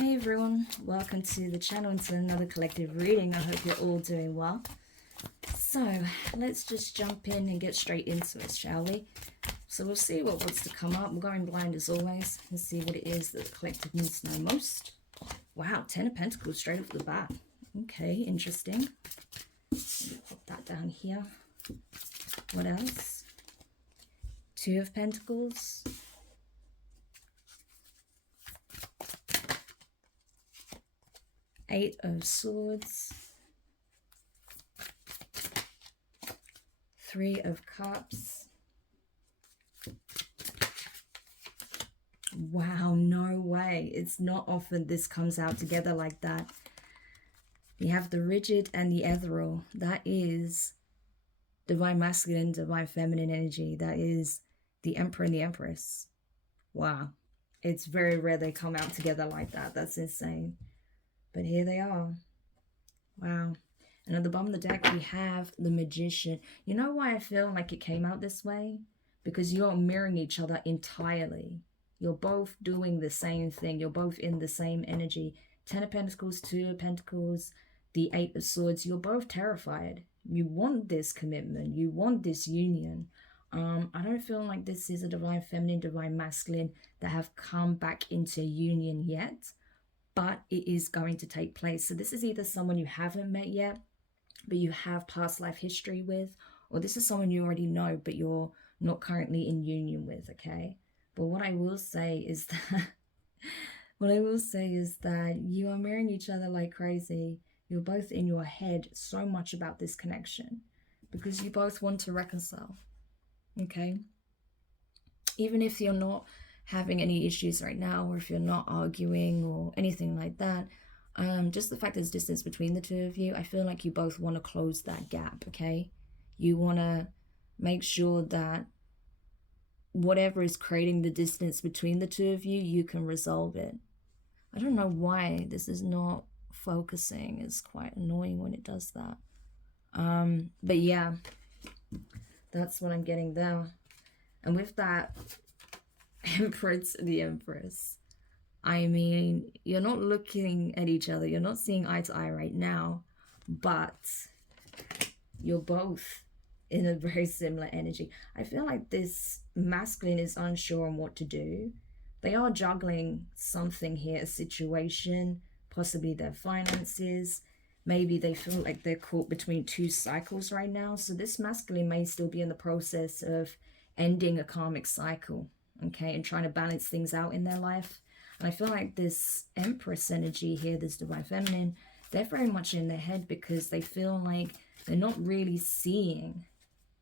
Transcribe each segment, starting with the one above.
Hey everyone, welcome to the channel and to another collective reading. I hope you're all doing well. So let's just jump in and get straight into it, shall we? So we'll see what wants to come up. We're going blind as always and see what it is that the collective needs to know most. Wow, 10 of Pentacles straight off the bat. Okay, interesting. Put that down here. What else? 2 of Pentacles. Eight of Swords, 3 of Cups. Wow, no way. It's not often this comes out together like that. You have the rigid and the ethereal. That is divine masculine, divine feminine energy. That is the Emperor and the Empress. Wow. It's very rare they come out together like that. That's insane. But here they are. Wow. And at the bottom of the deck, we have the Magician. You know why I feel like it came out this way? Because you're mirroring each other entirely. You're both doing the same thing. You're both in the same energy. 10 of Pentacles, 2 of Pentacles, the 8 of Swords. You're both terrified. You want this commitment. You want this union. I don't feel like this is a divine feminine, divine masculine that have come back into union yet. But it is going to take place. So this is either someone you haven't met yet, but you have past life history with, or this is someone you already know, but you're not currently in union with, okay? But what I will say is that, you are mirroring each other like crazy. You're both in your head so much about this connection because you both want to reconcile, okay? Even if you're not having any issues right now, or if you're not arguing or anything like that, just the fact there's distance between the two of you, I feel like you both want to close that gap, okay? You want to make sure that whatever is creating the distance between the two of you, you can resolve it. I don't know why this is not focusing. It's quite annoying when it does that. But yeah, that's what I'm getting there. And with that, Empress, the Empress, I mean, you're not looking at each other, you're not seeing eye to eye right now, but you're both in a very similar energy. I feel like this masculine is unsure on what to do. They are juggling something here, a situation, possibly their finances. Maybe they feel like they're caught between 2 cycles right now. So this masculine may still be in the process of ending a karmic cycle, okay, and trying to balance things out in their life. And I feel like this Empress energy here, this divine feminine, they're very much in their head because they feel like they're not really seeing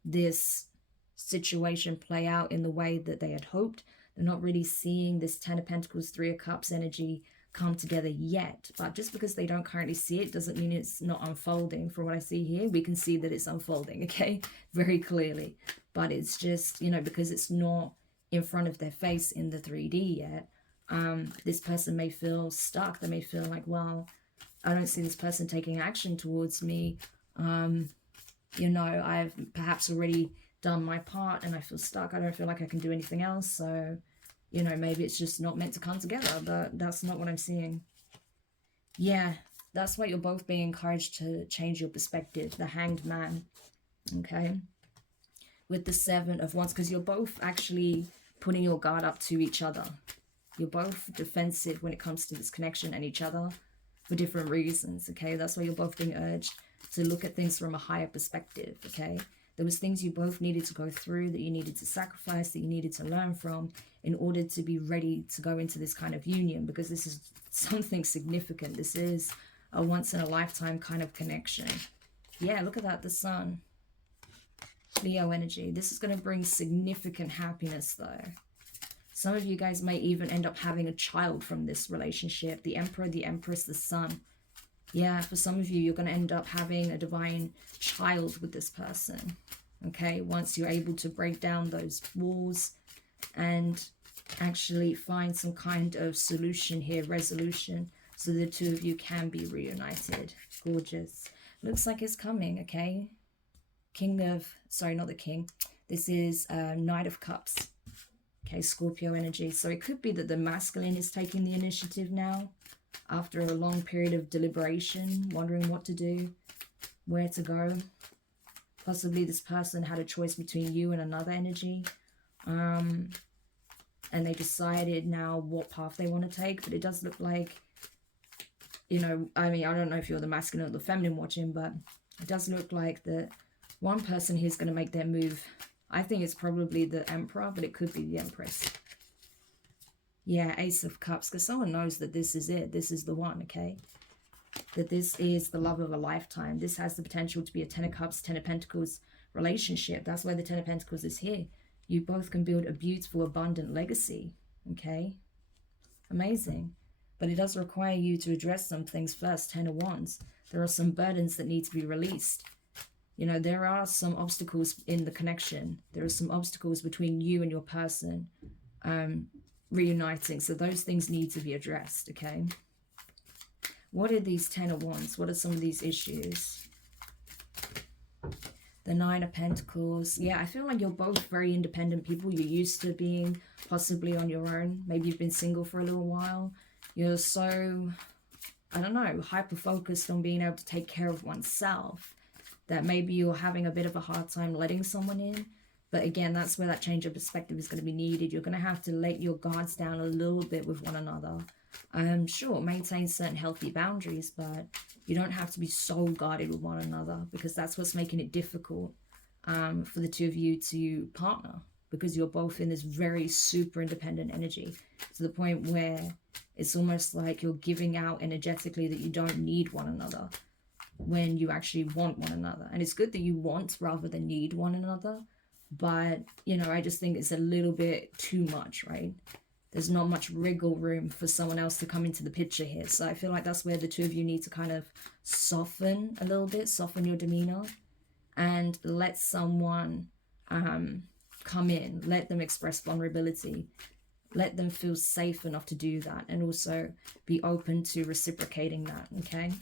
this situation play out in the way that they had hoped. They're not really seeing this 10 of Pentacles, 3 of Cups energy come together yet. But just because they don't currently see it doesn't mean it's not unfolding. From what I see here, we can see that it's unfolding, okay, very clearly. But it's just, you know, because it's not in front of their face in the 3D yet, this person may feel stuck. They may feel like, well, I don't see this person taking action towards me. You know, I've perhaps already done my part and I feel stuck. I don't feel like I can do anything else. So, you know, maybe it's just not meant to come together, but that's not what I'm seeing. Yeah, that's why you're both being encouraged to change your perspective. The Hanged Man, okay? With the 7 of Wands, because you're both actually putting your guard up to each other. You're both defensive when it comes to this connection and each other for different reasons, okay? That's why you're both being urged to look at things from a higher perspective, okay? There was things you both needed to go through, that you needed to sacrifice, that you needed to learn from in order to be ready to go into this kind of union, because this is something significant. This is a once-in-a-lifetime kind of connection. Yeah, look at that, the Sun. Leo energy. This is going to bring significant happiness though. Some of you guys may even end up having a child from this relationship. The Emperor, the Empress, the Sun. Yeah, for some of you, you're going to end up having a divine child with this person. Okay, once you're able to break down those walls and actually find some kind of solution here, resolution, so the two of you can be reunited. Gorgeous. Looks like it's coming, okay? King of, sorry, not the King. This is Knight of Cups. Okay, Scorpio energy. So it could be that the masculine is taking the initiative now. after a long period of deliberation, wondering what to do, where to go. Possibly this person had a choice between you and another energy. And they decided now what path they want to take. But it does look like, you know, I mean, I don't know if you're the masculine or the feminine watching, but it does look like that one person here is going to make their move. I think it's probably the Emperor, but it could be the Empress. Yeah, Ace of Cups, because someone knows that this is it. This is the one, okay? That this is the love of a lifetime. This has the potential to be a Ten of Cups, Ten of Pentacles relationship. That's why the Ten of Pentacles is here. You both can build a beautiful, abundant legacy, okay? Amazing. But it does require you to address some things first. Ten of Wands. There are some burdens that need to be released. You know, there are some obstacles in the connection. There are some obstacles between you and your person reuniting. So those things need to be addressed, okay? What are these Ten of Wands? What are some of these issues? The Nine of Pentacles. Yeah, I feel like you're both very independent people. You're used to being possibly on your own. Maybe you've been single for a little while. You're so, I don't know, hyper-focused on being able to take care of oneself that maybe you're having a bit of a hard time letting someone in. But again, that's where that change of perspective is going to be needed. You're going to have to let your guards down a little bit with one another. Sure, maintain certain healthy boundaries, but you don't have to be so guarded with one another, because that's what's making it difficult for the two of you to partner, because you're both in this very super independent energy to the point where it's almost like you're giving out energetically that you don't need one another when you actually want one another. And it's good that you want rather than need one another, but, you know, I just think it's a little bit too much, right? There's not much wriggle room for someone else to come into the picture here. So I feel like that's where the two of you need to kind of soften a little bit, soften your demeanor, and let someone come in. Let them express vulnerability. Let them feel safe enough to do that, and also be open to reciprocating that, okay?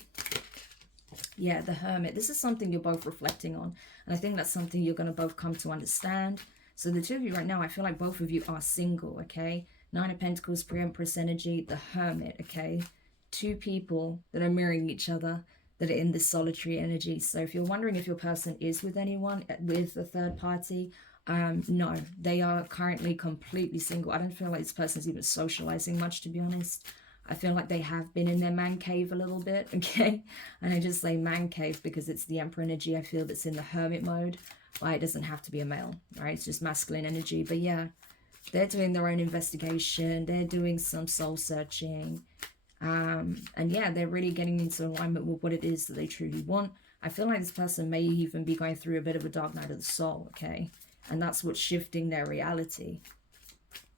Yeah, the Hermit. This is something you're both reflecting on, and I think that's something you're going to both come to understand. So the two of you right now, I feel like both of you are single, okay? Nine of Pentacles, pre-Empress energy, the Hermit, okay? Two people that are mirroring each other, that are in this solitary energy. So if you're wondering if your person is with anyone, with a third party, no, they are currently completely single. I don't feel like this person's even socializing much, to be honest. I feel like they have been in their man cave a little bit, okay? And I just say man cave because it's the Emperor energy, I feel, that's in the Hermit mode. Why it doesn't have to be a male, right? It's just masculine energy. But yeah, they're doing their own investigation. They're doing some soul searching. And yeah, they're really getting into alignment with what it is that they truly want. I feel like this person may even be going through a bit of a dark night of the soul, okay? And that's what's shifting their reality.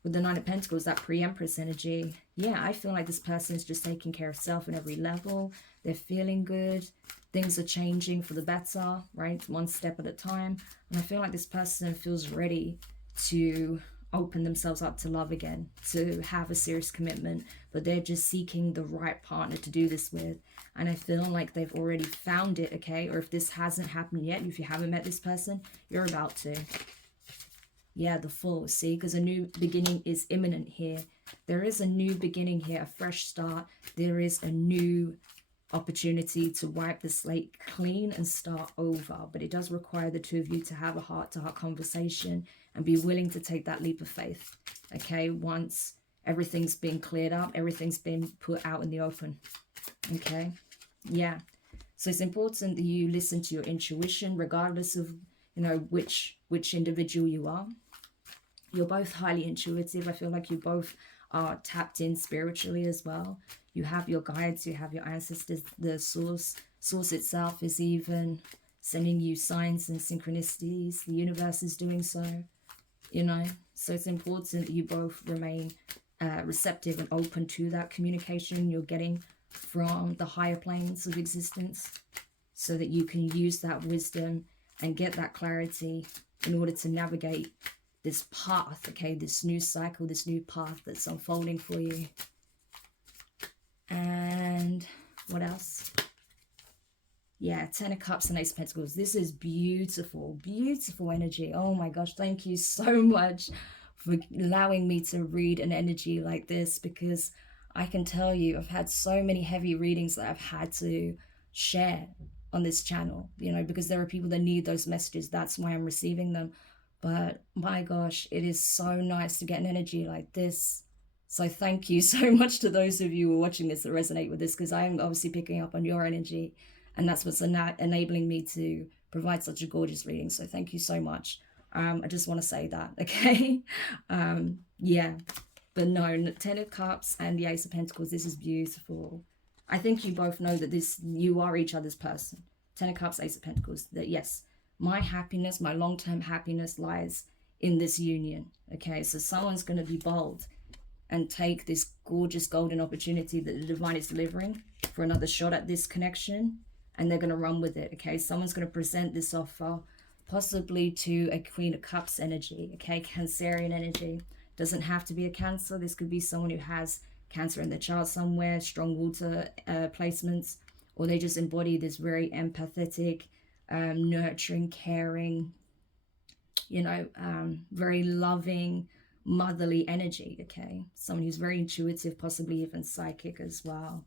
With the Nine of Pentacles, that pre-Empress energy, yeah, I feel like this person is just taking care of self on every level. They're feeling good. Things are changing for the better, right? One step at a time. And I feel like this person feels ready to open themselves up to love again, to have a serious commitment, but they're just seeking the right partner to do this with. And I feel like they've already found it, okay? Or if this hasn't happened yet, if you haven't met this person, you're about to. Yeah, the Fool, see, because a new beginning is imminent here. There is a new beginning here, a fresh start. There is a new opportunity to wipe the slate clean and start over. But it does require the two of you to have a heart-to-heart conversation and be willing to take that leap of faith, okay? Once everything's been cleared up, everything's been put out in the open, okay? Yeah. So it's important that you listen to your intuition, regardless of, you know, which individual you are. You're both highly intuitive. I feel like you both are tapped in spiritually as well. You have your guides, you have your ancestors. The source itself is even sending you signs and synchronicities. The universe is doing so, you know. So it's important that you both remain receptive and open to that communication you're getting from the higher planes of existence, so that you can use that wisdom and get that clarity in order to navigate this path, okay, this new cycle, this new path that's unfolding for you. And what else? Yeah, Ten of Cups and Ace of Pentacles. This is beautiful, beautiful energy. Oh my gosh, thank you so much for allowing me to read an energy like this, because I can tell you, I've had so many heavy readings that I've had to share on this channel, you know, because there are people that need those messages. That's why I'm receiving them. But my gosh, it is so nice to get an energy like this. So thank you so much to those of you who are watching this that resonate with this, because I'm obviously picking up on your energy, and that's what's enabling me to provide such a gorgeous reading. So thank you so much. I just want to say that, okay? Yeah, but no, Ten of Cups and the Ace of Pentacles, this is beautiful. I think you both know that you are each other's person. Ten of Cups, Ace of Pentacles, that yes, my happiness, my long-term happiness lies in this union, okay? So someone's going to be bold and take this gorgeous golden opportunity that the divine is delivering for another shot at this connection, and they're going to run with it, okay? Someone's going to present this offer possibly to a Queen of Cups energy, okay? Cancerian energy. Doesn't have to be a Cancer. This could be someone who has Cancer in their chart somewhere, strong water placements, or they just embody this very empathetic, nurturing, caring, you know, very loving, motherly energy, okay? Someone who's very intuitive, possibly even psychic as well.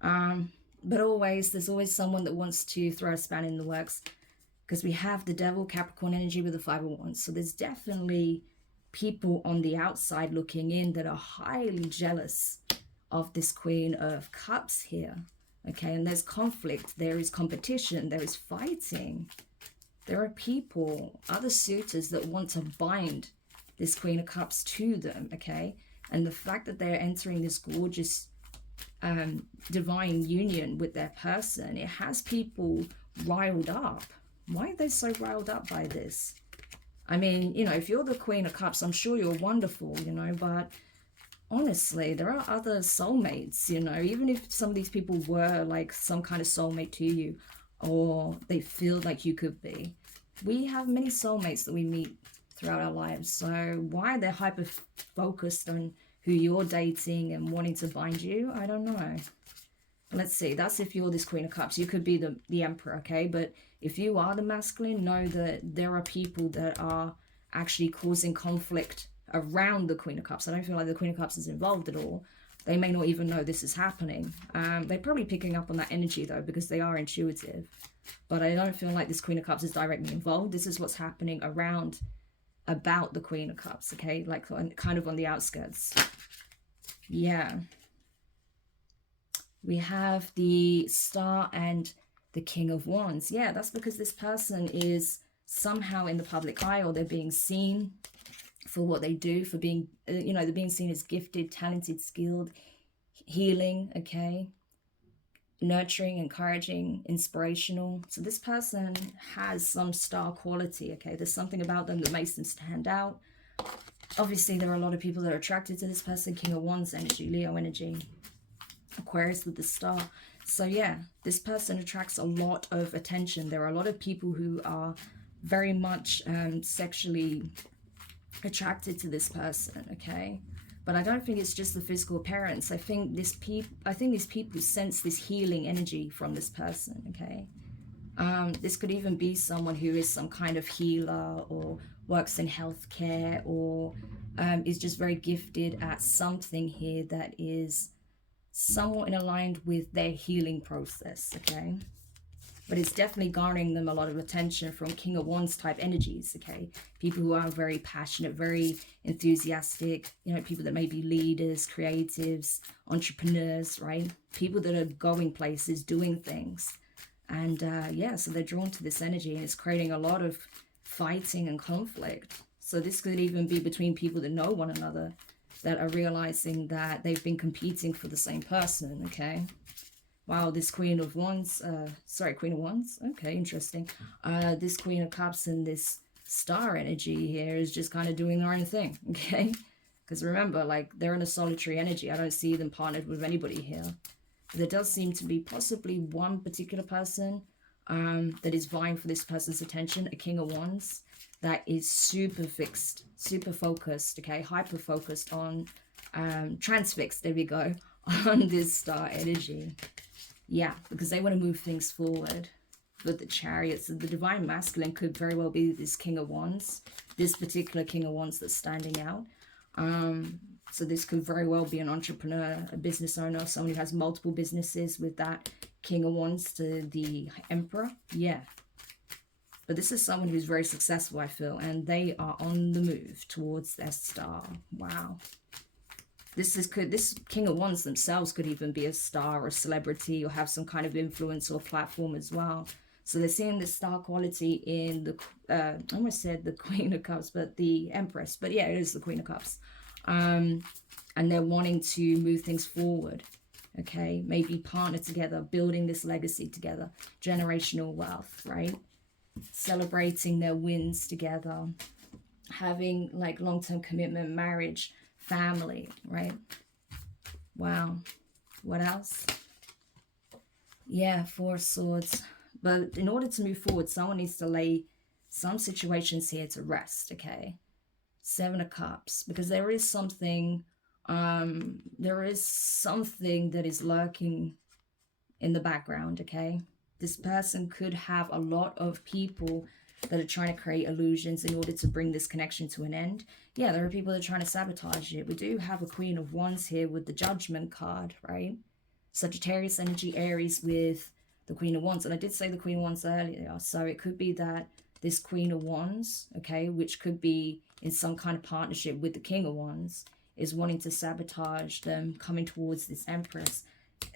But always, there's always someone that wants to throw a span in the works, because we have the Devil, Capricorn energy with the Five of Wands. So there's definitely people on the outside looking in that are highly jealous of this Queen of Cups here, okay? And there's conflict, there is competition, there is fighting. There are people, other suitors, that want to bind this Queen of Cups to them, okay? And the fact that they're entering this gorgeous divine union with their person, it has people riled up. Why are they so riled up by this? I mean, you know, if you're the Queen of Cups, I'm sure you're wonderful, you know, but honestly, there are other soulmates, you know, even if some of these people were like some kind of soulmate to you, or they feel like you could be. We have many soulmates that we meet throughout our lives. So why they're hyper focused on who you're dating and wanting to bind you, I don't know. Let's see, that's if you're this Queen of Cups. You could be the Emperor, okay? But if you are the masculine, know that there are people that are actually causing conflict around the Queen of Cups. I don't feel like the Queen of Cups is involved at all. They may not even know this is happening. They're probably picking up on that energy, though, because they are intuitive. But I don't feel like this Queen of Cups is directly involved. This is what's happening about the Queen of Cups, okay? Like kind of on the outskirts. Yeah. We have the Star and the King of Wands. Yeah, that's because this person is somehow in the public eye, or they're being seen for what they do, for being, you know, they're being seen as gifted, talented, skilled, healing, okay? Nurturing, encouraging, inspirational. So this person has some star quality, okay? There's something about them that makes them stand out. Obviously, there are a lot of people that are attracted to this person. King of Wands energy, Leo energy, Aquarius with the star. So yeah, this person attracts a lot of attention. There are a lot of people who are very much sexually attracted to this person, okay? But I don't think it's just the physical appearance. I think these people sense this healing energy from this person, okay? This could even be someone who is some kind of healer, or works in healthcare, or is just very gifted at something here that is somewhat in aligned with their healing process, okay? But it's definitely garnering them a lot of attention from King of Wands type energies, okay? People who are very passionate, very enthusiastic, you know, people that may be leaders, creatives, entrepreneurs, right? People that are going places, doing things. And yeah, so they're drawn to this energy, and it's creating a lot of fighting and conflict. So this could even be between people that know one another, that are realizing that they've been competing for the same person, okay? Wow, this Queen of Wands, Queen of Wands, okay, interesting. This Queen of Cups and this Star energy here is just kind of doing their own thing, okay? Because remember, like, they're in a solitary energy. I don't see them partnered with anybody here. But there does seem to be possibly one particular person that is vying for this person's attention, a King of Wands, that is super fixed, super focused, okay, hyper focused on, transfixed, there we go, on this Star energy. Yeah, because they want to move things forward. With the Chariot, so the Divine Masculine could very well be this King of Wands, this particular King of Wands that's standing out. So this could very well be an entrepreneur, a business owner, someone who has multiple businesses with that King of Wands to the Emperor. Yeah. But this is someone who's very successful, I feel, and they are on the move towards their star. Wow. This King of Wands themselves could even be a star or a celebrity or have some kind of influence or platform as well. So they're seeing the star quality in the, I almost said the Queen of Cups, but the Empress. But yeah, it is the Queen of Cups. And they're wanting to move things forward. Okay, maybe partner together, building this legacy together, generational wealth, right? Celebrating their wins together, having like long-term commitment, marriage, family, right? Wow. What else? Yeah, Four of Swords. But in order to move forward, someone needs to lay some situations here to rest, okay? Seven of Cups, because there is something that is lurking in the background, okay? This person could have a lot of people that are trying to create illusions in order to bring this connection to an end. Yeah, there are people that are trying to sabotage it. We do have a Queen of Wands here with the Judgment card, right? Sagittarius energy, Aries with the Queen of Wands. And I did say the Queen of Wands earlier, so it could be that this Queen of Wands, okay, which could be in some kind of partnership with the King of Wands, is wanting to sabotage them coming towards this Empress.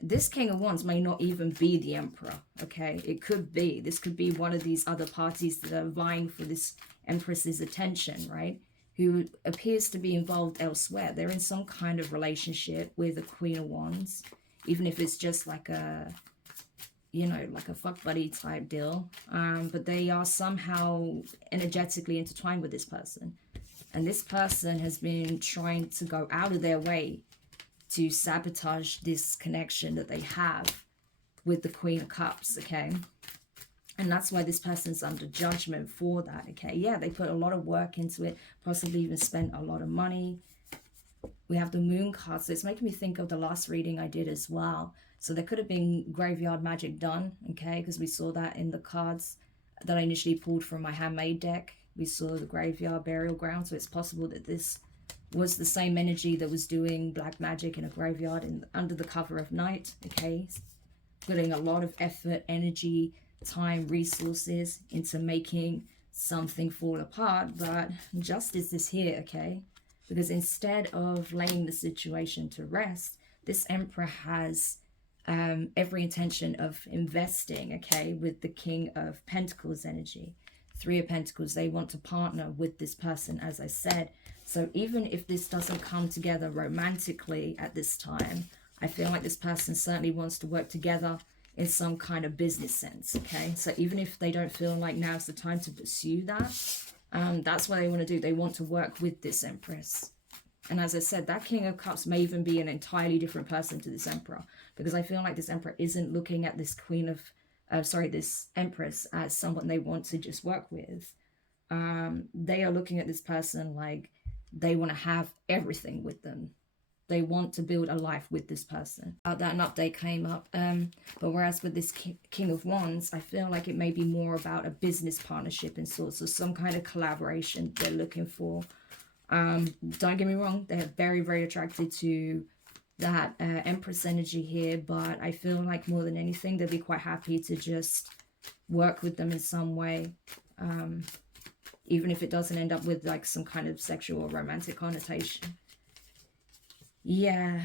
This King of Wands may not even be the Emperor, okay? It could be. This could be one of these other parties that are vying for this Empress's attention, right? Who appears to be involved elsewhere. They're in some kind of relationship with the Queen of Wands, even if it's just like a, you know, like a fuck buddy type deal. But they are somehow energetically intertwined with this person. And this person has been trying to go out of their way to sabotage this connection that they have with the Queen of Cups, okay? And that's why this person's under judgment for that, okay? Yeah, they put a lot of work into it, possibly even spent a lot of money. We have the Moon card, so it's making me think of the last reading I did as well. So there could have been graveyard magic done, okay? Because we saw that in the cards that I initially pulled from my handmade deck. We saw the graveyard burial ground, so it's possible that this was the same energy that was doing black magic in a graveyard under the cover of night, okay? Putting a lot of effort, energy, time, resources into making something fall apart, but justice is here, okay? Because instead of laying the situation to rest, this Emperor has every intention of investing, okay, with the King of Pentacles energy. Three of Pentacles, they want to partner with this person, as I said. So even if this doesn't come together romantically at this time, I feel like this person certainly wants to work together in some kind of business sense, okay? So even if they don't feel like now's the time to pursue that, that's what they want to do. They want to work with this Empress. And as I said, that King of Cups may even be an entirely different person to this Emperor, because I feel like this Emperor isn't looking at this this Empress as someone they want to just work with. They are looking at this person like they want to have everything with them. They want to build a life with this person. That an update came up. But whereas with this King of Wands, I feel like it may be more about a business partnership in sorts, or some kind of collaboration they're looking for. Don't get me wrong, they're very, very attracted to that Empress energy here, but I feel like more than anything, they'll be quite happy to just work with them in some way. Even if it doesn't end up with like some kind of sexual or romantic connotation. Yeah,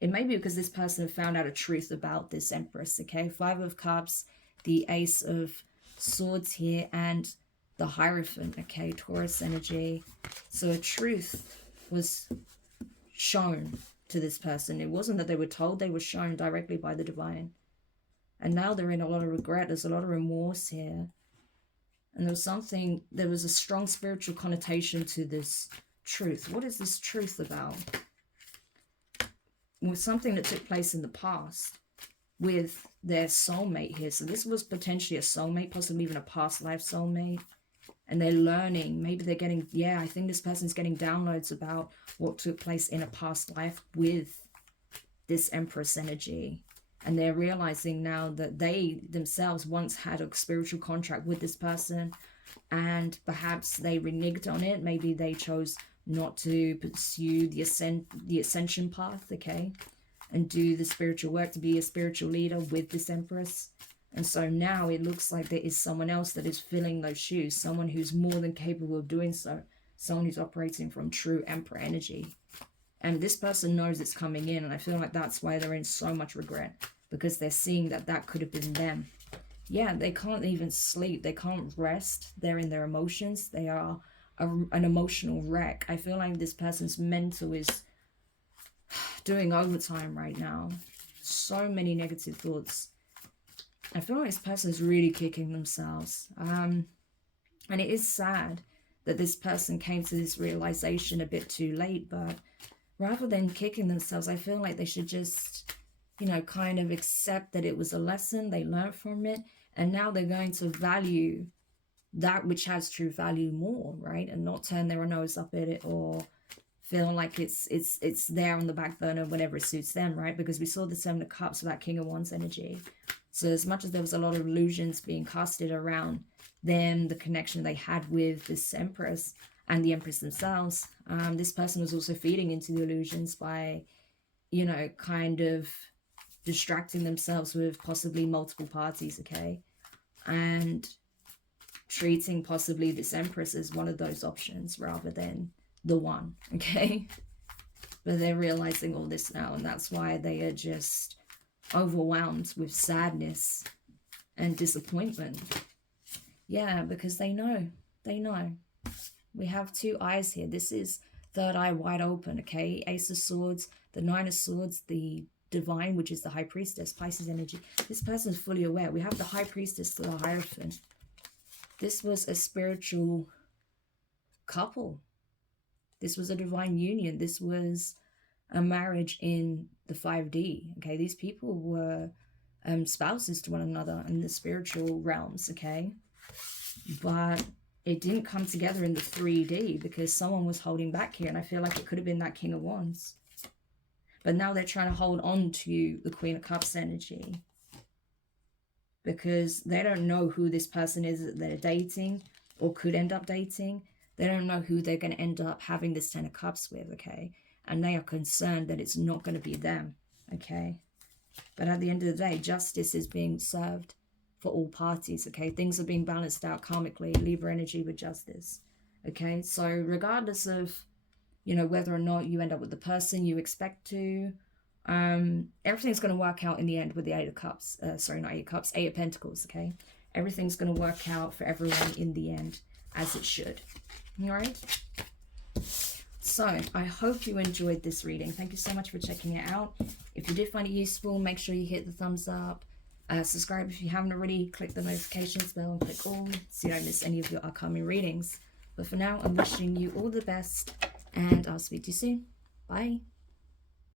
it may be because this person found out a truth about this Empress, okay? Five of Cups, the Ace of Swords here, and the Hierophant, okay? Taurus energy. So a truth was shown to this person. It wasn't that they were told, they were shown directly by the divine. And now they're in a lot of regret. There's a lot of remorse here. And there was a strong spiritual connotation to this truth. What is this truth about? It was something that took place in the past with their soulmate here. So this was potentially a soulmate, possibly even a past life soulmate. And they're learning, maybe they're getting, yeah, I think this person's getting downloads about what took place in a past life with this Empress energy. And they're realizing now that they themselves once had a spiritual contract with this person, and perhaps they reneged on it. Maybe they chose not to pursue the ascension path, okay, and do the spiritual work to be a spiritual leader with this Empress. And so now it looks like there is someone else that is filling those shoes, someone who's more than capable of doing so, someone who's operating from true Emperor energy. And this person knows it's coming in, and I feel like that's why they're in so much regret, because they're seeing that that could have been them. Yeah, they can't even sleep, they can't rest, they're in their emotions, they are an emotional wreck. I feel like this person's mental is doing overtime right now. So many negative thoughts. I feel like this person's really kicking themselves. And it is sad that this person came to this realization a bit too late, but rather than kicking themselves, I feel like they should just, you know, kind of accept that it was a lesson, they learned from it, and now they're going to value that which has true value more, right? And not turn their nose up at it or feel like it's there on the back burner whenever it suits them, right? Because we saw the Seven of Cups with that King of Wands energy. So as much as there was a lot of illusions being casted around them, the connection they had with this Empress and the Empress themselves, this person was also feeding into the illusions by, you know, kind of distracting themselves with possibly multiple parties, okay? And treating possibly this Empress as one of those options rather than the one, okay? But they're realizing all this now, and that's why they are just overwhelmed with sadness and disappointment. Yeah, because they know. We have two eyes here. This is third eye wide open, okay? Ace of Swords, the Nine of Swords, the Divine, which is the High Priestess, Pisces energy. This person's fully aware. We have the High Priestess to the Hierophant. This was a spiritual couple. This was a divine union. This was a marriage in the 5D, okay? These people were spouses to one another in the spiritual realms, okay? But it didn't come together in the 3D because someone was holding back here, and I feel like it could have been that King of Wands. But now they're trying to hold on to the Queen of Cups energy because they don't know who this person is that they're dating or could end up dating. They don't know who they're going to end up having this Ten of Cups with, okay? And they are concerned that it's not going to be them, okay? But at the end of the day, justice is being served for all parties, okay? Things are being balanced out karmically, Libra energy with justice, okay? So regardless of, you know, whether or not you end up with the person you expect to, everything's going to work out in the end with the Eight of Cups. Sorry, not Eight of Cups, Eight of Pentacles, okay? Everything's going to work out for everyone in the end, as it should. All right? So, I hope you enjoyed this reading. Thank you so much for checking it out. If you did find it useful, make sure you hit the thumbs up. Subscribe if you haven't already. Click the notifications bell and click all so you don't miss any of your upcoming readings. But for now, I'm wishing you all the best, and I'll speak to you soon. Bye.